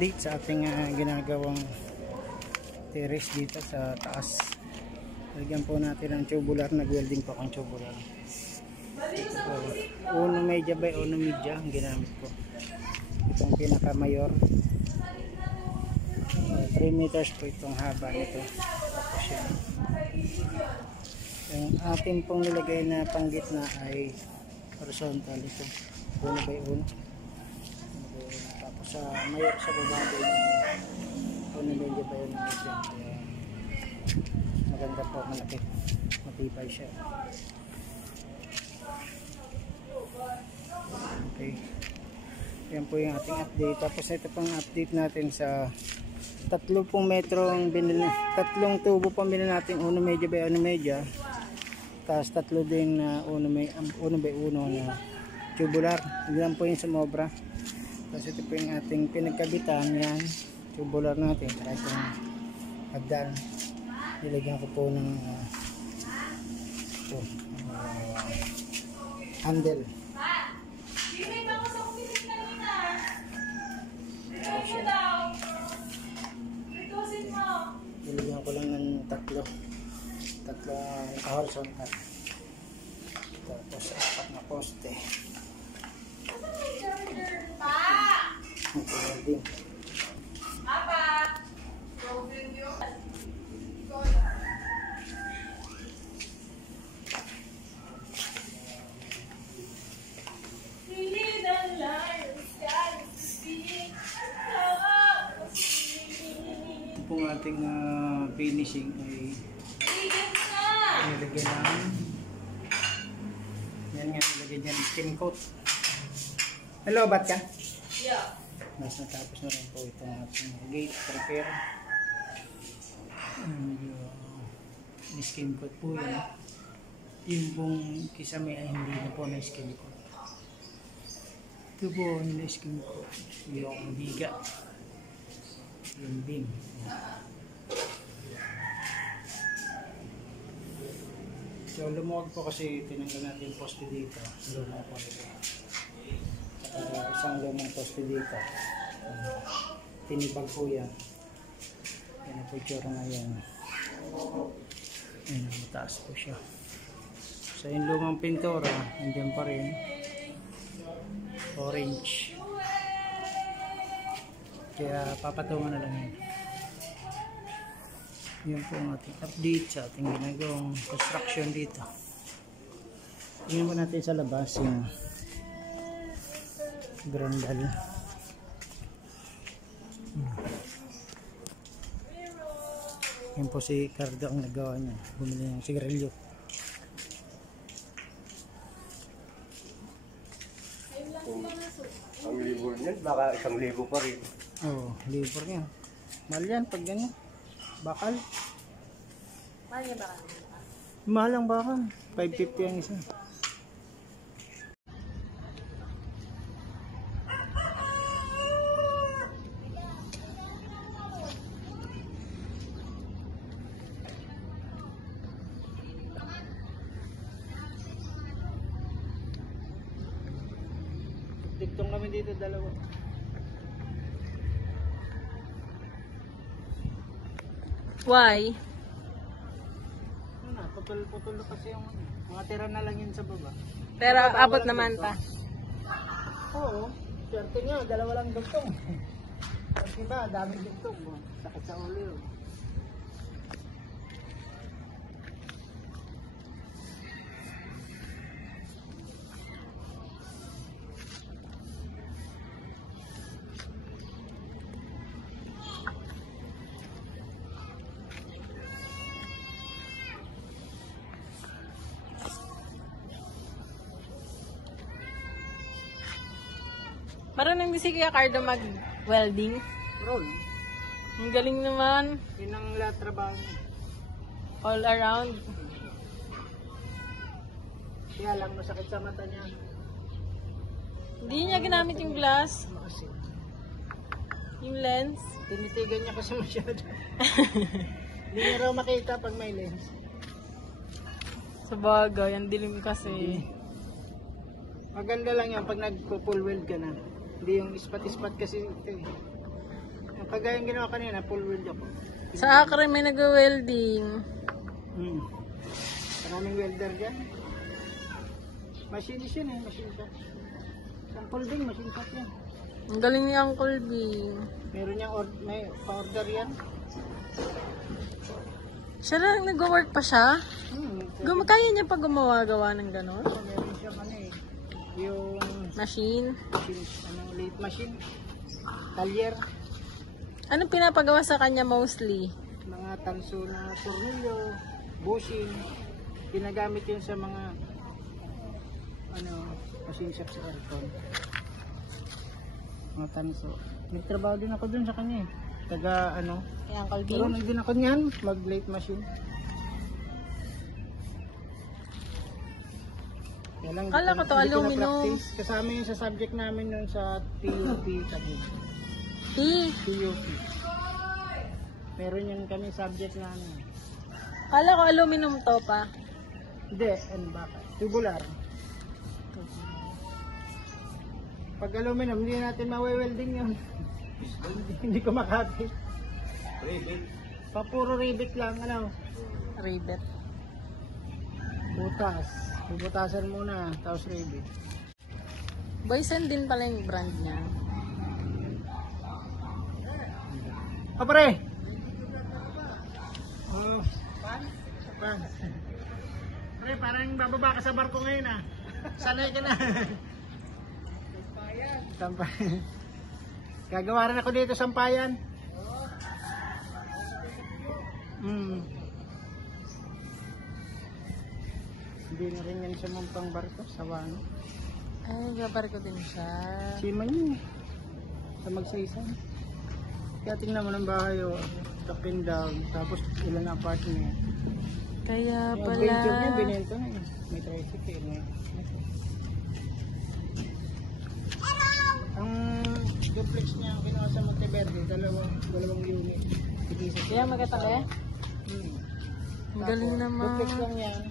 update sa ating ginagawang terrace dito sa taas. Lagyan po natin ang tubular, nag-welding po ang tubular. Uno media by uno media ang ginamit ko. Itong pinaka mayor. 3 meters po itong haba nito. Tapos yan. Yung atin pong nilagay na panggitna ay horizontal ito. Uno by uno. Tapos sa mayor sa baba din uno media by uno media. Maganda po, malaki, matibay siya. Okay, yan po yung ating update. Tapos ito pang update natin sa 3 metro ang binili, 3 tubo pang binili natin, uno media by uno media, tapos 3 din na uno by uno na tubular. Yan po yung sumobra. Tapos ito po yung ating pinagkabitan, yan tubular natin, para itong hagdan. Nilagyan ko po ng handle. Nilagyan ko lang ng tatlo horizontal. Tapos 4 na poste. Din. Kung ating finishing ay nilagyan ng yan nga, nilagyan dyan skin coat. Hello, bat ka? Yeah. Mas natapos na rin po itong ating gate prepare. Skin coat po yan. Yung pong kisame ay hindi na po na skin coat. Ito po na skin coat. Yung biga. Yung beam. So lumuwag po kasi tinanggal natin yung poste dito. Lumuwag po ito. Isang lumang poste dito. Tinibag po yan. Yan ang picture na yan. Ayan, mataas po siya. So yung lumang pintura, nandiyan pa rin. Orange. Kaya papatungan na lang yun. Yun po ang ating update sa ating ginagawang construction dito. Tingnan po natin sa labas yung grandal. Yan po si Cardo ang nagawa niya. Bumili ng sigarilyo. Ang libur niyan, baka 1,000 pa rin. Oo, libur niya. Mahal yan pag ganyan. Bakal. Mahal niya bakal? Mahal ang bakal. 550 ang isa. Tigtong kami dito dalawa. Why? Ano na, putol-putol kasi yung mga tira na lang yun sa baba. Pero abot naman pa. Oo, swerte nga, dalawa lang dugtong. Kasi ba, daming dugtong. Sakit sa ulo yun. Marunong din si Kuya Cardo mag-welding. Roll. Ang galing naman. Yun ang lahat trabaho niya. All around. Kaya lang masakit sa mata niya. Hindi niya ginamit yung glass. Makasin. Yung lens. Tinitigan niya kasi masyado. Hindi niya raw makita pag may lens. Sa bagay, ang dilim kasi. Maganda lang yan pag nagpo-full weld ka na. Hindi yung ispat-ispat kasi ito eh. Yung kagaya yung ginawa kanina, full weld ako. Sa Acre may nag-welding. Maraming welder dyan. Machine yun eh, machine shop. Sample din, machine shop yan. Ang galing ni Uncle Bing. Meron niyang may pa-order yan. Siya lang nag-work pa siya? Kaya niya pa gumawa-gawa ng gano'n? Meron siya yung Machine? late machine. Talyer. Anong pinapagawa sa kanya mostly? Mga tanso na tornilyo, bushing. Ginagamit yun sa mga machine shop sa aircon. Mga tanso. Nagtrabaho din ako dun sa kanya eh. Taga Kay Uncle Bing? Meron din ako niyan, mag-late machine. Kala ko to aluminum. Kasama yun sa subject namin nun sa PUP Taguig. PUP. Meron yun kami subject namin. Kala ko aluminum to pa. Hindi, bakit? Tubular. Pag aluminum, hindi natin mawe-welding yun. Hindi ko makapit. Rivet? Puro rivet lang, Rivet. Butas. Bubutasan muna, tapos rivet. Boysen din pala yung brand niya. Pare! Pan. Pare, parang bababa ka sa barko ngayon Sanay ka na. Sampayan. Gagawa rin ako dito sampayan. Hindi na rin yan siya mumpang barko sa wano. Ay, gabarko din siya. Siman yun. Sa magsaysan. Kaya tingnan mo ng bahay up and down. Tapos ilan na apartment. Kaya Yung pala. adventure niya, binento na eh. May tricycle. Ang duplex niya ang ginawa sa Monteverde, dalawang unit. Kaya magkatabi? Ang galing naman. Duplex lang yan.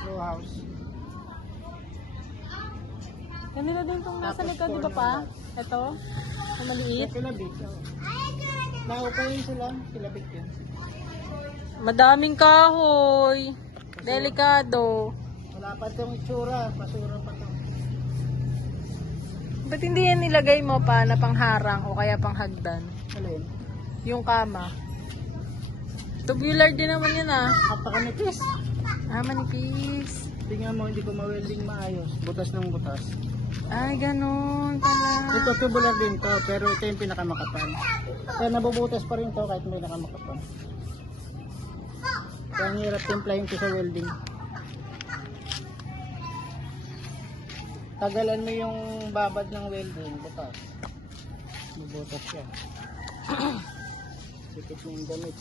Row house. Kanila din itong nasa likod, di ba pa? Ito? Ang maliit. Kilabit. Naupayin sila bit yun. Madaming kahoy. Delikado. Wala pa itong itsura. Basura pa ito. Ba't hindi yan nilagay mo pa na pangharang o kaya panghagdan? Alin? Yung kama. Tubular din naman yan Napakanipis. Manipis. Tingnan mo, hindi ko ma-welding maayos. Butas ng butas. Ay, ganun pala. Ito tubular din to, pero ito yung pinakamakapal. Kaya nabubutas pa rin to kahit may nakamakapal. Kaya ang hirap timplahin ko sa welding. Tagalan mo yung babad ng welding, butas. Bubutas siya. Sikit mo yung damit.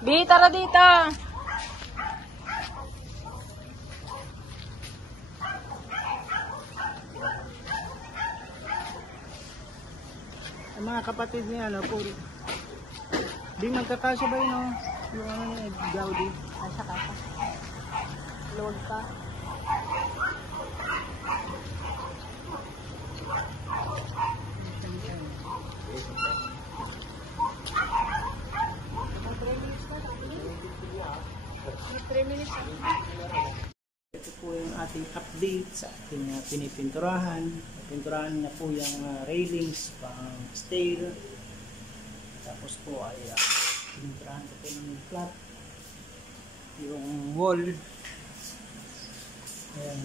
Bi, tara dito. Ang mga kapatid niya, puro. Di magkakasya ba yun, yung niya, Gaudi. Kasha. Luwag pa. Ito po yung ating update sa ating pinipinturahan. Pinturahan na po yung railings, pang stair. Tapos po ay pininturahan ko po ng flat. Yung wall. Ayan,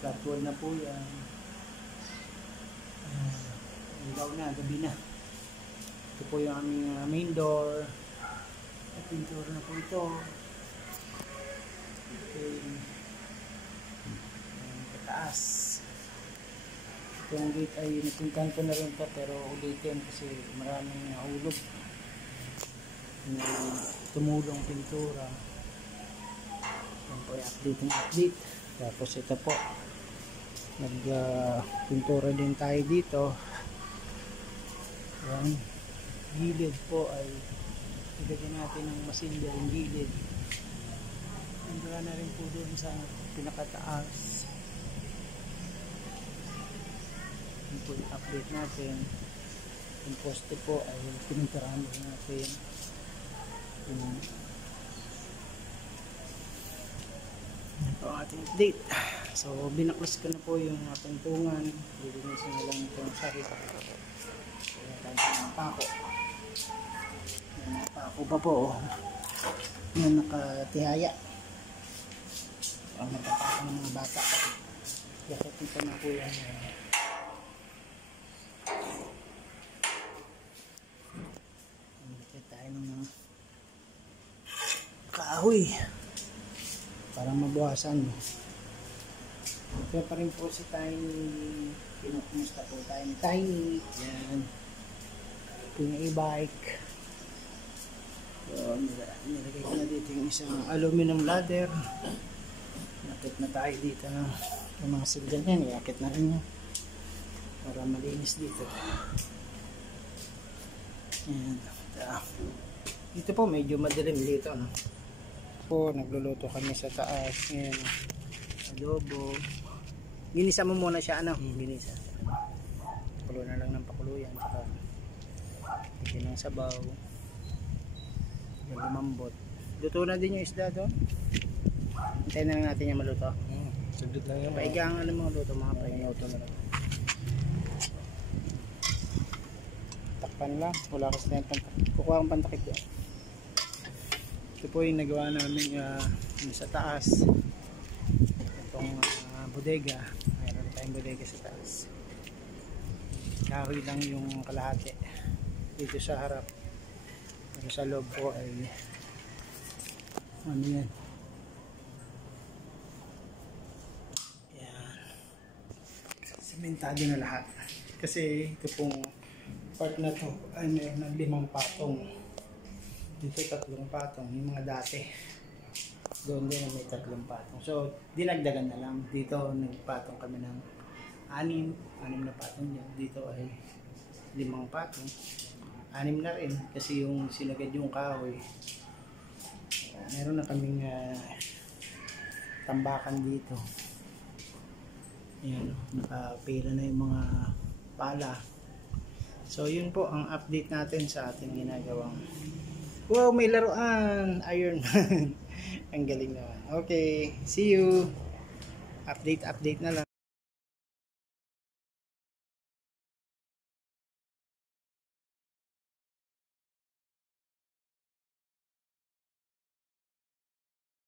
flat wall na po yan. Ilaw na, gabi na. Ito po yung aming main door. Pintura na po ito. Okay. Kataas. Itong gate ay napuntahan ko na rin ito pero ulitin kasi maraming nahulog. na tumulong pintura. Yan po yung update. Tapos ito po, pintura din tayo dito. Yan, gilid po ay ilagyan natin ng masilya yung gilid. Pintura na rin po doon sa pinakataas. Yan po yung update natin. Yung poste po ay pininturahan natin. Yan po ating update. So binaklas ko na po yung ating tungan. Lilinisin na lang itong sakit. Kaya tayo sa mga pako. Yung mga pako pa po na nakatihaya. Ang magpapako ng mga bata. Yakitin pa na po yan. Nakita tayo ng mga kahoy para mabuhasan. Kaya pa rin po si Tiny. Pinukumusta po tayo ni Tiny. Yan. Yung e-bike. So, nilagay ko na dito yung isang aluminum ladder. Nakit na tayo dito ng mga silgan yan. Iakit na rin yan. Para malinis dito. Yan. Dito po medyo madilim dito. No? Po, nagluluto kami sa taas. Yan. Adobo. Ginisa mo muna siya, ano? Ginisa. Pakulo na lang ng pakulo yan. Saka bigyan ng sabaw. Yung lumambot. Luto na din yung isda doon. Hintayin na lang natin yung maluto. Sundot lang yan. Paigang ano mga luto, mga painuto na lang. Takpan lang. Wala kasi tayong pantakip. Kukuha akong pantakip doon. Ito po yung nagawa namin sa taas. Itong bodega. Mayroon tayong bodega sa taas. Kahoy lang yung kalahati dito sa harap. Pero sa loob po ay ano yan, yan, sementado na lahat kasi ito pong part na to ay mayroon ng 5 patong dito, 3 patong yung mga dati doon din may 3 patong, so dinagdagan na lang dito. Nagpatong kami ng 6 na patong dyan. Dito ay 5 patong, 6 na rin kasi yung sinagad yung kahoy. Meron na kaming tambakan dito. Ayan, nakapila na yung mga pala. So yun po ang update natin sa ating ginagawang. Wow, may laruan! Iron Man. Ang galing naman. Okay, see you. Update na lang.